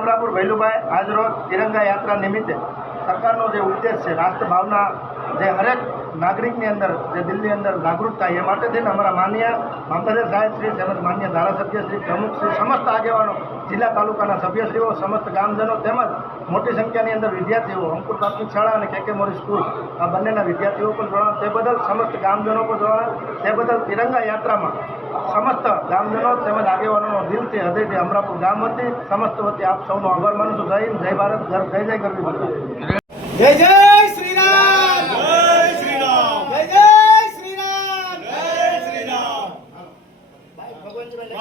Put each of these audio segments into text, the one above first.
અમરાપુર ભૈલુભાઈ આજરોજ તિરંગા યાત્રા નિમિત્તે સરકારનો જે ઉદ્દેશ છે રાષ્ટ્રભાવના જે હરેક નાગરિકની અંદર જે દિલની અંદર જાગૃત થાય એ માટે થઈને અમારા માનનીય મામલતદાર સાહેબ શ્રી તેમજ માન્ય ધારાસભ્ય શ્રી પ્રમુખ શ્રી સમસ્ત આગેવાનો જિલ્લા તાલુકાના સભ્યશ્રીઓ સમસ્ત ગામજનો તેમજ મોટી સંખ્યાની અંદર વિદ્યાર્થીઓ અંકુર પ્રાથમિક શાળા અને કે મોરી સ્કૂલ આ બંનેના વિદ્યાર્થીઓ પણ જોડાયા તે બદલ સમસ્ત ગામજનો પણ જોડાયા તે બદલ તિરંગા યાત્રામાં સમસ્ત ગામજનો તેમજ આગેવાનોનો દિલથી હૃદયથી અમરાપુર ગામ વતી સમસ્ત વતી આપ સૌનો આભાર માનું છું. જય હિન્દ, જય ભારત, જય જય ગરવી બધા. જય જય શ્રી રામ, જય શ્રી રામ, જય જય શ્રી રામ, જય શ્રી રામ. ભગવાનજી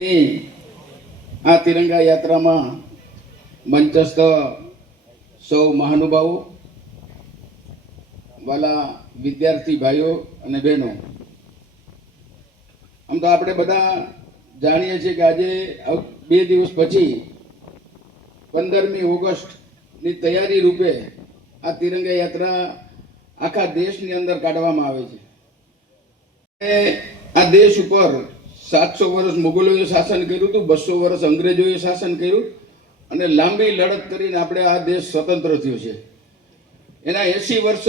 આ તિરંગા યાત્રામાં મંચસ્થ સૌ મહાનુભાવો, વાલા વિદ્યાર્થી ભાઈઓ અને બહેનો, આમ તો આપણે બધા જાણીએ છીએ કે આજે 2 દિવસ પછી 15મી ઓગસ્ટની તૈયારી રૂપે આ તિરંગા યાત્રા આખા દેશની અંદર કાઢવામાં આવે છે. આ દેશ ઉપર 700 વર્ષ મુગલોએ શાસન કર્યું હતું, 200 વર્ષ અંગ્રેજોએ શાસન કર્યું અને લાંબી લડત કરીને આપણે આ દેશ સ્વતંત્ર થયો છે. એના 80 વર્ષ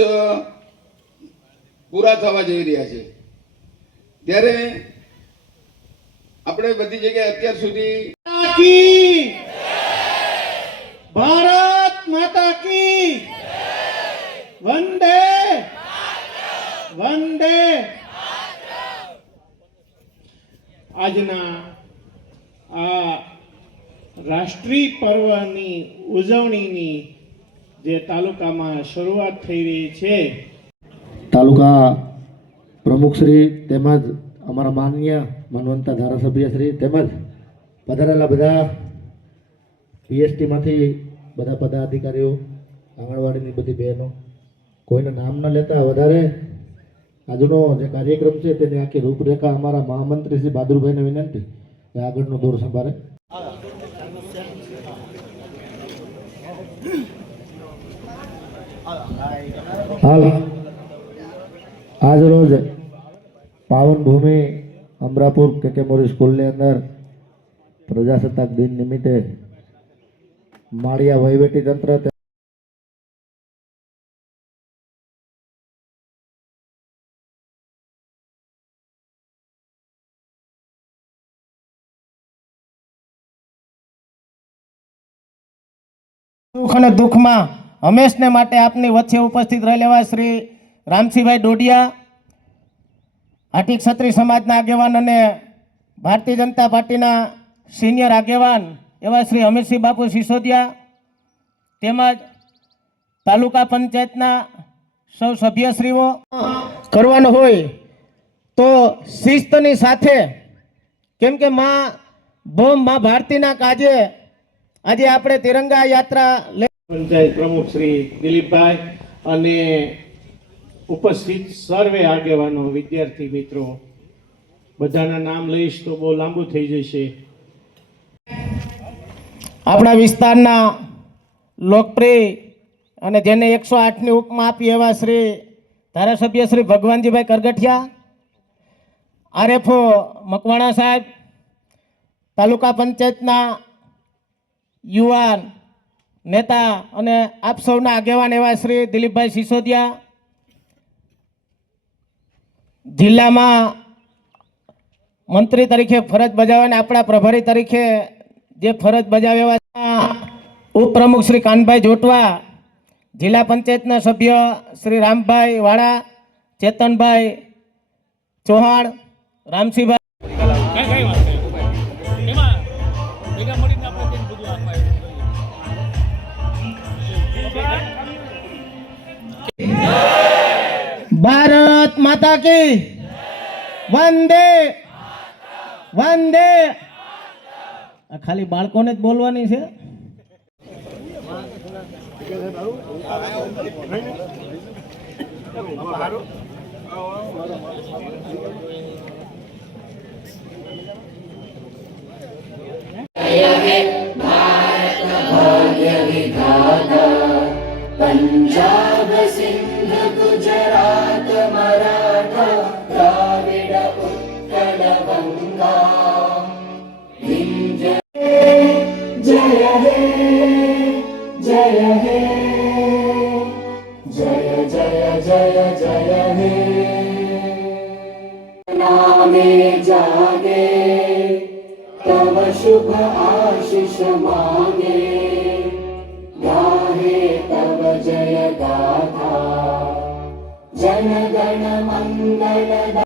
પૂરા થવા જઈ રહ્યા છે. ત્યારે આપણે બધી જગ્યાએ અત્યાર સુધી ભારત માતા કી વંદે વંદે. આજના આ રાષ્ટ્રીય પર્વની ઉજવણીની જે તાલુકામાં શરૂઆત થઈ રહી છે, તાલુકા પ્રમુખશ્રી તેમજ અમારા માનનીય માનવંતા ધારાસભ્યશ્રી તેમજ પધારેલા બધા પીએસટીમાંથી બધા પદાધિકારીઓ, આંગણવાડીની બધી બહેનો, કોઈને નામ ન લેતા વધારે આજનો જે કાર્યક્રમ છે તેની આખી રૂપરેખા અમારા મહામંત્રી શ્રી બહાદુરભાઈને વિનંતી કે આગળનો દોર સંભાળે. હાલ આજ રોજ પાવન ભૂમિ અમરાપુર કે મોરી સ્કૂલની અંદર પ્રજાસત્તાક દિન નિમિત્તે માળિયા વહીવટી તંત્ર સુખ અને દુઃખમાં હંમેશને માટે આપની વચ્ચે ઉપસ્થિત રહેલા શ્રી રામસિંહભાઈ ડોડિયા, આટી ક્ષત્રિય સમાજના આગેવાન અને ભારતીય જનતા પાર્ટીના સિનિયર આગેવાન એવા શ્રી અમિતસિંહ બાપુ સિસોદિયા, તેમજ તાલુકા પંચાયતના સૌ સભ્યશ્રીઓ કરવાનો હોય તો શિસ્તની સાથે, કેમ કે મા ભારતીના કાજે આજે આપણે તિરંગા યાત્રા પંચાયત પ્રમુખ શ્રી દિલીપભાઈ અને ઉપસ્થિત સર્વે આગેવાનો, વિદ્યાર્થી મિત્રો, બધાના નામ લઈશ તો બહુ લાંબુ થઈ જશે. આપણા વિસ્તારના લોકપ્રિય અને જેને 108ની ઉપમા આપી એવા શ્રી ધારાસભ્ય શ્રી ભગવાનજીભાઈ કરગઠિયા, આરએફઓ મકવાણા સાહેબ, તાલુકા પંચાયતના યુવાન નેતા અને આપ સૌના આગેવાન એવા શ્રી દિલીપભાઈ સિસોદિયા, જિલ્લામાં મંત્રી તરીકે ફરજ બજાવવાને આપણા પ્રભારી તરીકે જે ફરજ બજાવે એવા ઉપપ્રમુખ શ્રી કાનભાઈ જોટવા, જિલ્લા પંચાયતના સભ્ય શ્રી રામભાઈ વાળા, ચેતનભાઈ ચૌહાણ, રામસિંહભાઈ ભારત માતા કી વંદે વંદે. ખાલી બાળકોને જ બોલવાની છે. पंजाब सिंध गुजरात मराठा द्राविड उत्कल गंगा विंध्य. जय हे जय हे जय जय जय जय हे. नामे जागे तव शुभ आशीष मांगे, गाहे तव जय गाथा जन गण मंगल.